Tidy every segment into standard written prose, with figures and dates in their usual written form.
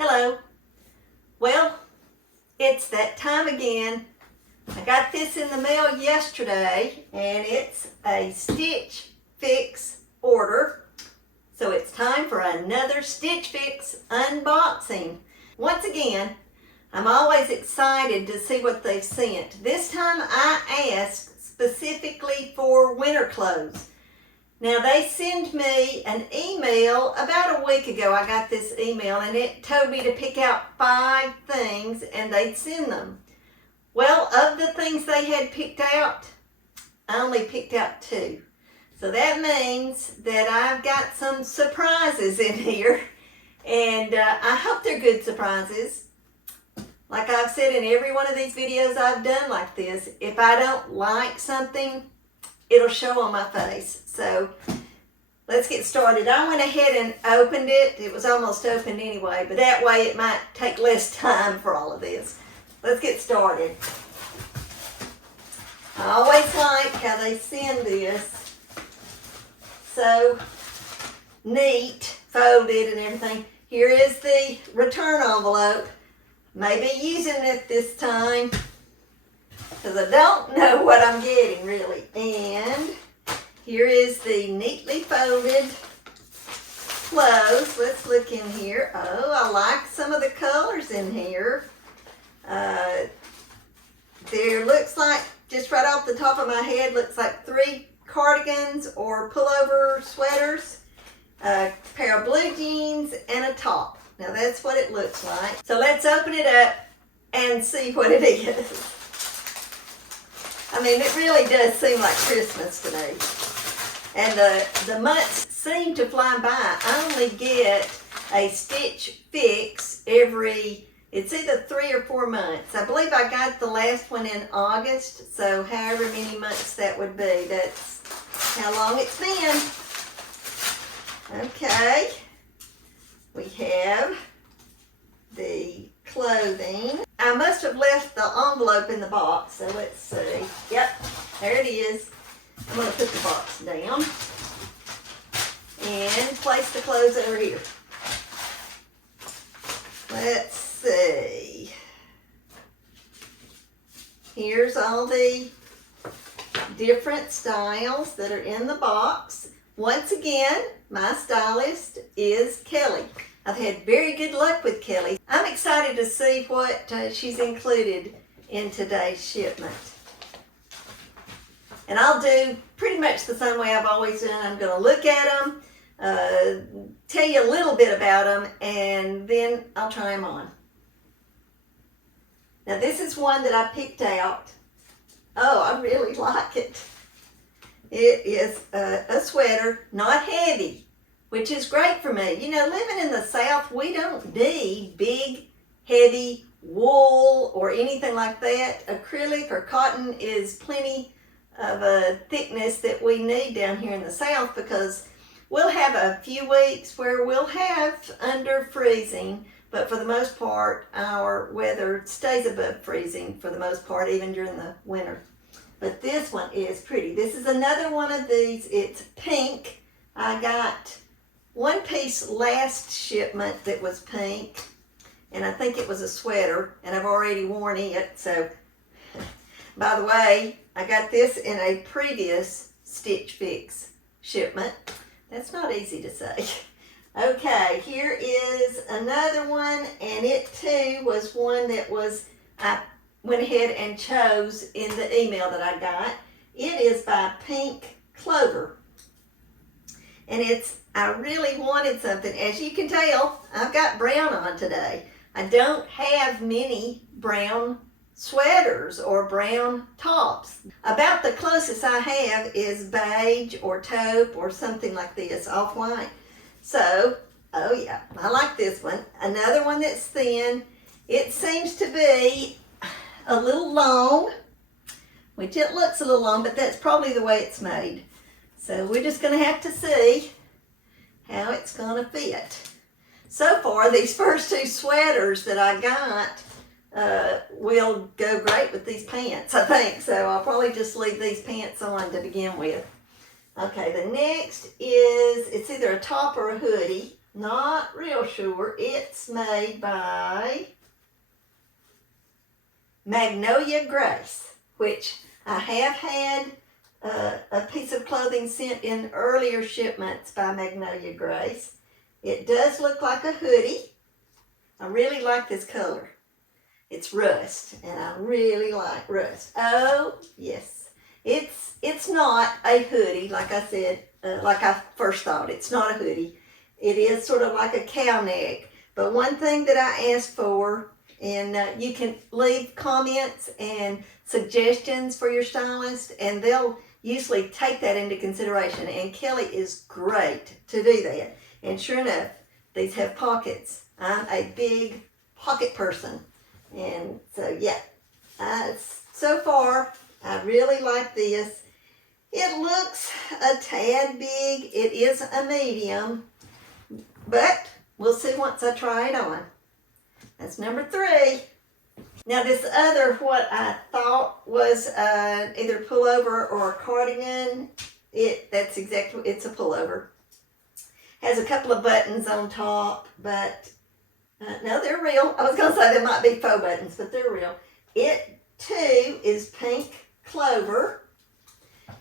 Hello. Well, it's that time again. I got this in the mail yesterday and it's a Stitch Fix order. So it's time for another Stitch Fix unboxing. Once again, I'm always excited to see what they've sent. This time I asked specifically for winter clothes. Now they send me an email about a week ago. I got this email and it told me to pick out 5 things and they'd send them. Well, of the things they had picked out, I only picked out 2. So that means that I've got some surprises in here, and I hope they're good surprises. Like I've said in every one of these videos I've done like this, if I don't like something, it'll show on my face. So let's get started. I went ahead and opened it. It was almost opened anyway, but that way it might take less time for all of this. Let's get started. I always like how they send this. So neat, folded and everything. Here is the return envelope. Maybe using it this time because I don't know what I'm getting really. And here is the neatly folded clothes. Let's look in here. Oh, I like some of the colors in here. There looks like, just right off the top of my head, looks like 3 cardigans or pullover sweaters, a pair of blue jeans, and a top. Now that's what it looks like. So let's open it up and see what it is. I mean, it really does seem like Christmas to me. And the months seem to fly by. I only get a Stitch Fix every, it's either 3 or 4 months. I believe I got the last one in August, so however many months that would be, that's how long it's been. Okay, we have the clothing. I must have left the envelope in the box, so let's see. Yep, there it is. I'm going to put the box down and place the clothes over here. Let's see. Here's all the different styles that are in the box. Once again, my stylist is Kelly. I've had very good luck with Kelly. I'm excited to see what she's included in today's shipment. And I'll do pretty much the same way I've always done. I'm going to look at them, tell you a little bit about them, and then I'll try them on. Now this is one that I picked out. Oh, I really like it. It is a sweater, not heavy, which is great for me. You know, living in the South, we don't need big, heavy wool or anything like that. Acrylic or cotton is plenty of a thickness that we need down here in the South, because we'll have a few weeks where we'll have under freezing, but for the most part, our weather stays above freezing for the most part, even during the winter. But this one is pretty. This is another one of these. It's pink. I got one piece last shipment that was pink, and I think it was a sweater, and I've already worn it. So, by the way, I got this in a previous Stitch Fix shipment. That's not easy to say. Okay, here is another one, and it too was one that I went ahead and chose in the email that I got. It is by Pink Clover. And I really wanted something. As you can tell, I've got brown on today. I don't have many brown sweaters or brown tops. About the closest I have is beige or taupe or something like this, off-white. So, oh yeah, I like this one. Another one that's thin. It seems to be a little long, which it looks a little long, but that's probably the way it's made. So we're just going to have to see how it's going to fit. So far, these first 2 sweaters that I got will go great with these pants, I think. So I'll probably just leave these pants on to begin with. Okay, the next is, it's either a top or a hoodie. Not real sure. It's made by Magnolia Grace, which I have had a piece of clothing sent in earlier shipments by Magnolia Grace. It does look like a hoodie. I really like this color. It's rust, and I really like rust. Oh, yes. It's not a hoodie, like I said, like I first thought. It's not a hoodie. It is sort of like a cow neck. But one thing that I asked for, and you can leave comments and suggestions for your stylist, and they'll usually take that into consideration. And Kelly is great to do that. And sure enough, these have pockets. I'm a big pocket person. And so, yeah, so far, I really like this. It looks a tad big. It is a medium, but we'll see once I try it on. That's number 3. Now this other, what I thought was either pullover or a cardigan, it's a pullover. Has a couple of buttons on top, but no, they're real. I was going to say they might be faux buttons, but they're real. It too is pink clover,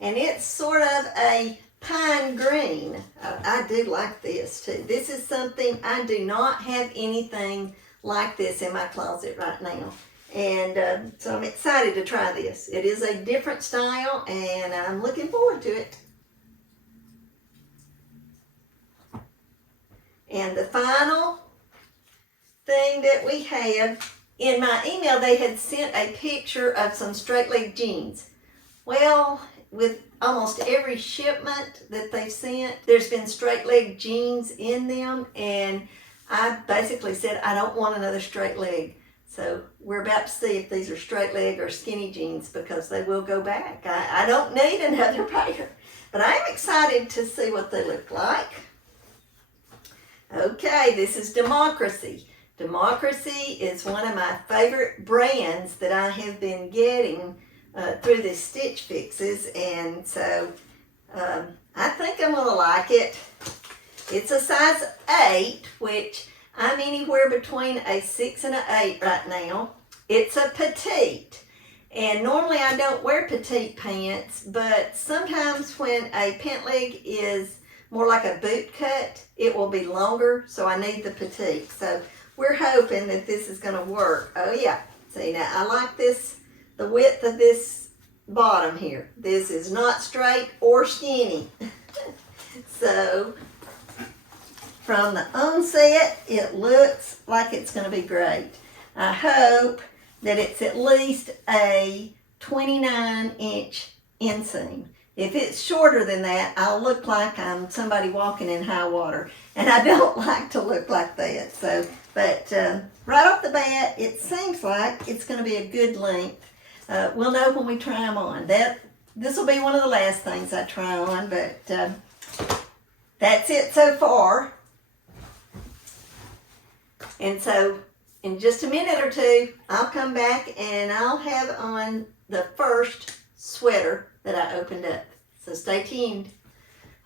and it's sort of a pine green. I do like this too. This is something, I do not have anything like this in my closet right now. And so I'm excited to try this. It is a different style, and I'm looking forward to it. And the final thing that we have, in my email they had sent a picture of some straight leg jeans. Well, with almost every shipment that they've sent, there's been straight leg jeans in them, and I basically said I don't want another straight leg. So we're about to see if these are straight leg or skinny jeans, because they will go back. I don't need another pair, but I'm excited to see what they look like. Okay, this is Democracy. Democracy is one of my favorite brands that I have been getting through the Stitch Fixes, and so I think I'm going to like it. It's a size 8, which I'm anywhere between a 6 and an 8 right now. It's a petite, and normally I don't wear petite pants, but sometimes when a pant leg is more like a boot cut, it will be longer, so I need the petite. So we're hoping that this is going to work. Oh yeah, see, now I like this, the width of this bottom here. This is not straight or skinny. So from the onset, it looks like it's going to be great. I hope that it's at least a 29-inch inseam. If it's shorter than that, I'll look like I'm somebody walking in high water, and I don't like to look like that. So, but right off the bat, it seems like it's going to be a good length. We'll know when we try them on. This will be one of the last things I try on, but that's it so far. And so in just a minute or two, I'll come back and I'll have on the first sweater that I opened up. So stay tuned.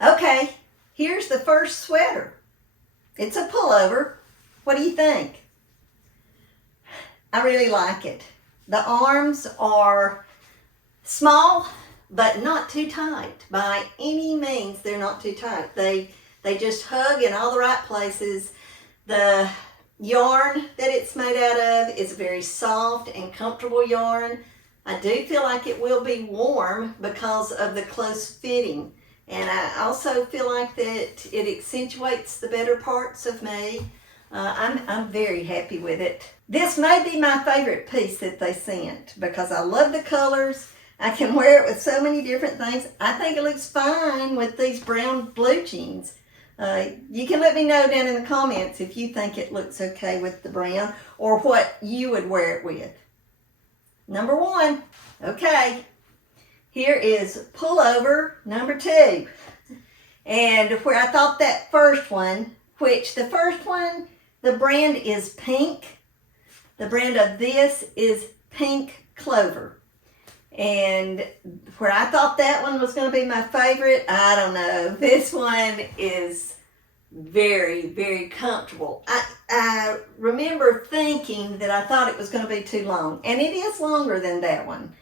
Okay, here's the first sweater. It's a pullover. What do you think? I really like it. The arms are small, but not too tight. By any means, they're not too tight. They just hug in all the right places. The yarn that it's made out of is very soft and comfortable yarn. I do feel like it will be warm because of the close fitting. And I also feel like that it accentuates the better parts of me. I'm very happy with it. This may be my favorite piece that they sent because I love the colors. I can wear it with so many different things. I think it looks fine with these brown blue jeans. You can let me know down in the comments if you think it looks okay with the brown or what you would wear it with. Number 1. Okay, here is pullover number 2. And where I thought that first one, which the first one, the brand is Pink. The brand of this is Pink Clover. And where I thought that one was going to be my favorite, I don't know. This one is very, very comfortable. I remember thinking that I thought it was going to be too long, and it is longer than that one.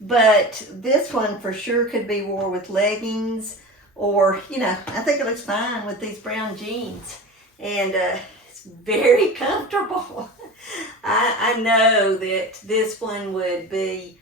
But this one for sure could be worn with leggings, or, I think it looks fine with these brown jeans. And it's very comfortable. I know that this one would be,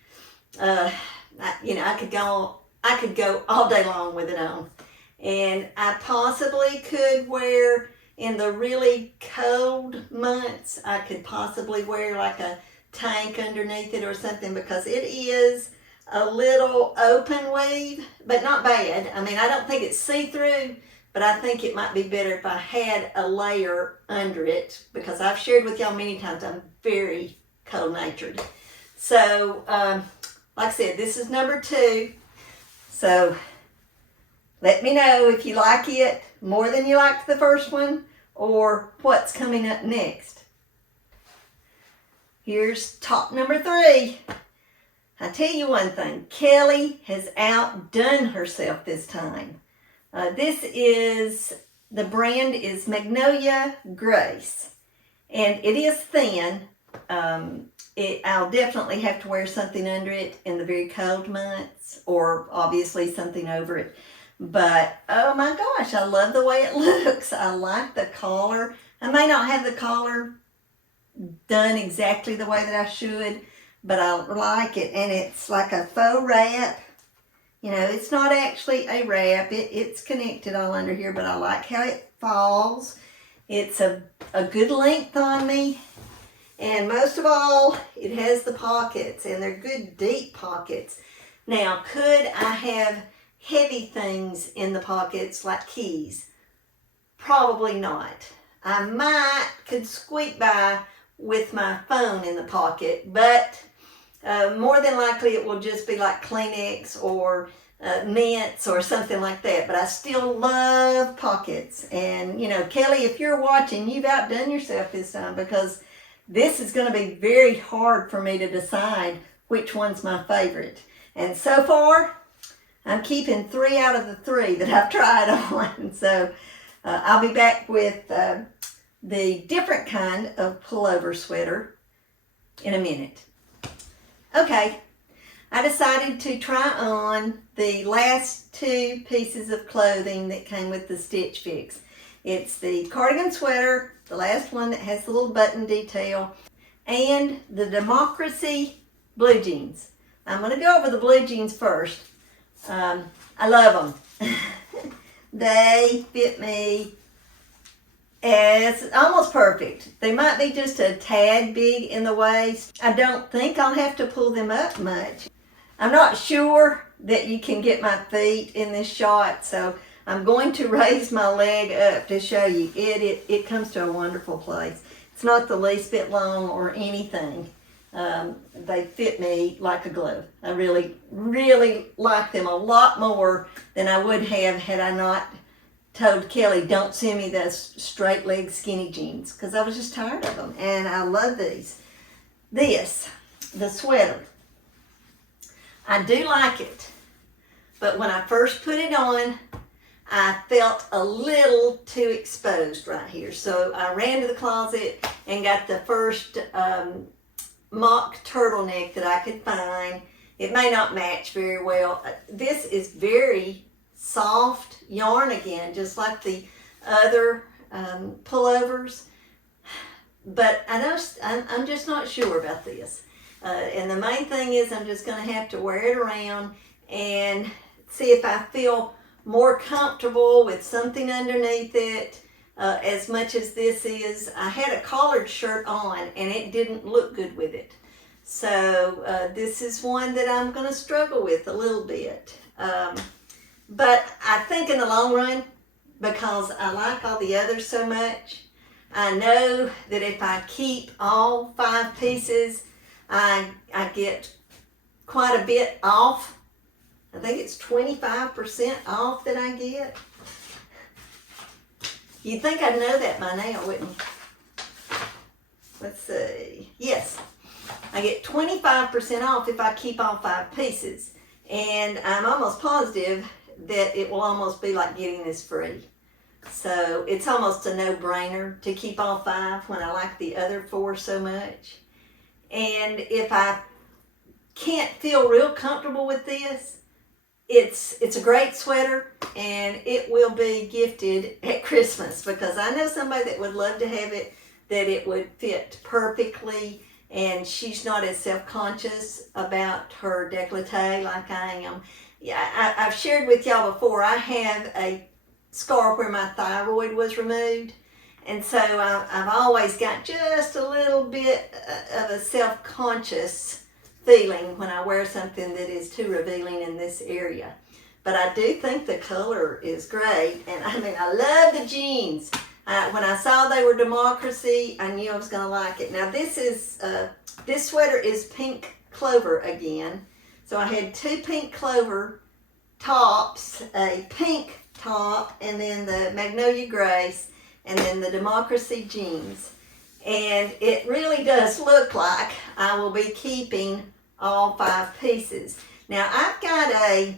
I could go all day long with it on. And I possibly could wear, in the really cold months, I could possibly wear like a tank underneath it or something, because it is a little open weave, but not bad. I mean, I don't think it's see-through, but I think it might be better if I had a layer under it, because I've shared with y'all many times I'm very cold-natured. So, like I said, this is number 2. So, let me know if you like it more than you liked the first one, or what's coming up next. Here's top number 3. I tell you one thing, Kelly has outdone herself this time. The brand is Magnolia Grace, and it is thin. I'll definitely have to wear something under it in the very cold months, or obviously something over it. But, oh my gosh, I love the way it looks. I like the collar. I may not have the collar done exactly the way that I should, but I like it. And it's like a faux wrap. It's not actually a wrap. It's connected all under here, but I like how it falls. It's a good length on me. And most of all, it has the pockets, and they're good deep pockets. Now, could I have heavy things in the pockets like keys? Probably not. I could squeak by with my phone in the pocket, but more than likely it will just be like Kleenex or mints or something like that. But I still love pockets. And, Kelly, if you're watching, you've outdone yourself this time, because this is going to be very hard for me to decide which one's my favorite. And so far, I'm keeping 3 out of the 3 that I've tried on. So I'll be back with the different kind of pullover sweater in a minute. Okay, I decided to try on the last 2 pieces of clothing that came with the Stitch Fix. It's the cardigan sweater, the last one that has the little button detail, and the Democracy blue jeans. I'm going to go over the blue jeans first. I love them. They fit me as almost perfect. They might be just a tad big in the waist. I don't think I'll have to pull them up much. I'm not sure that you can get my feet in this shot, so I'm going to raise my leg up to show you. It comes to a wonderful place. It's not the least bit long or anything. They fit me like a glove. I really, really like them a lot more than I would have had I not told Kelly, don't send me those straight leg skinny jeans, because I was just tired of them. And I love these. The sweater, I do like it, but when I first put it on, I felt a little too exposed right here. So I ran to the closet and got the first mock turtleneck that I could find. It may not match very well. This is very soft yarn again, just like the other pullovers. But I'm just not sure about this. And the main thing is I'm just going to have to wear it around and see if I feel more comfortable with something underneath it. As much as this is, I had a collared shirt on and it didn't look good with it. So this is one that I'm going to struggle with a little bit. But I think in the long run, because I like all the others so much, I know that if I keep all 5 pieces, I get quite a bit off. I think it's 25% off that I get. You'd think I'd know that by now, wouldn't you? Let's see. Yes, I get 25% off if I keep all 5 pieces. And I'm almost positive that it will almost be like getting this free. So it's almost a no-brainer to keep all 5 when I like the other 4 so much. And if I can't feel real comfortable with this, it's a great sweater, and it will be gifted at Christmas, because I know somebody that would love to have it, that it would fit perfectly, and she's not as self-conscious about her décolleté like I am. Yeah, I've shared with y'all before, I have a scar where my thyroid was removed, and so I've always got just a little bit of a self-conscious feeling when I wear something that is too revealing in this area. But I do think the color is great, and I mean, I love the jeans. When I saw they were democracy, I knew I was going to like it. Now this sweater is pink clover again. So I had 2 pink clover tops, a pink top, and then the Magnolia Grace, and then the Democracy jeans. And it really does look like I will be keeping all 5 pieces. Now I've got a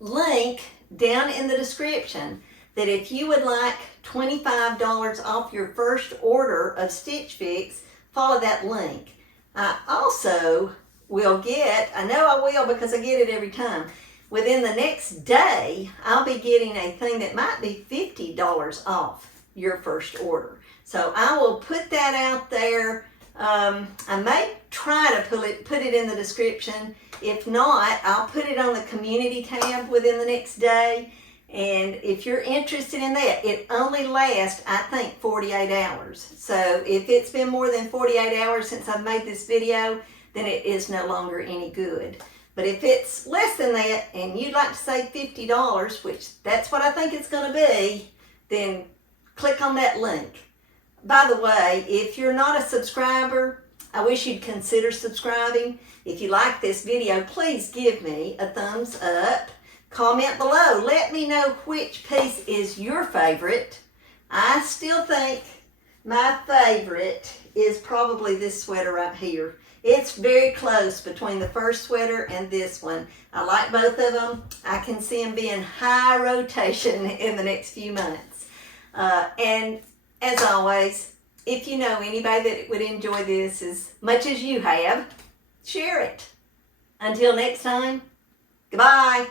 link down in the description that if you would like $25 off your first order of Stitch Fix, follow that link. I also will get, I know I will because I get it every time, within the next day, I'll be getting a thing that might be $50 off your first order. So I will put that out there. I may try to put it in the description. If not, I'll put it on the community tab within the next day. And if you're interested in that, it only lasts, I think, 48 hours. So if it's been more than 48 hours since I've made this video, then it is no longer any good. But if it's less than that and you'd like to save $50, which that's what I think it's going to be, then click on that link. By the way, if you're not a subscriber, I wish you'd consider subscribing. If you like this video, please give me a thumbs up. Comment below. Let me know which piece is your favorite. I still think my favorite is probably this sweater right here. It's very close between the first sweater and this one. I like both of them. I can see them being high rotation in the next few months. And as always, if you know anybody that would enjoy this as much as you have, share it. Until next time, goodbye.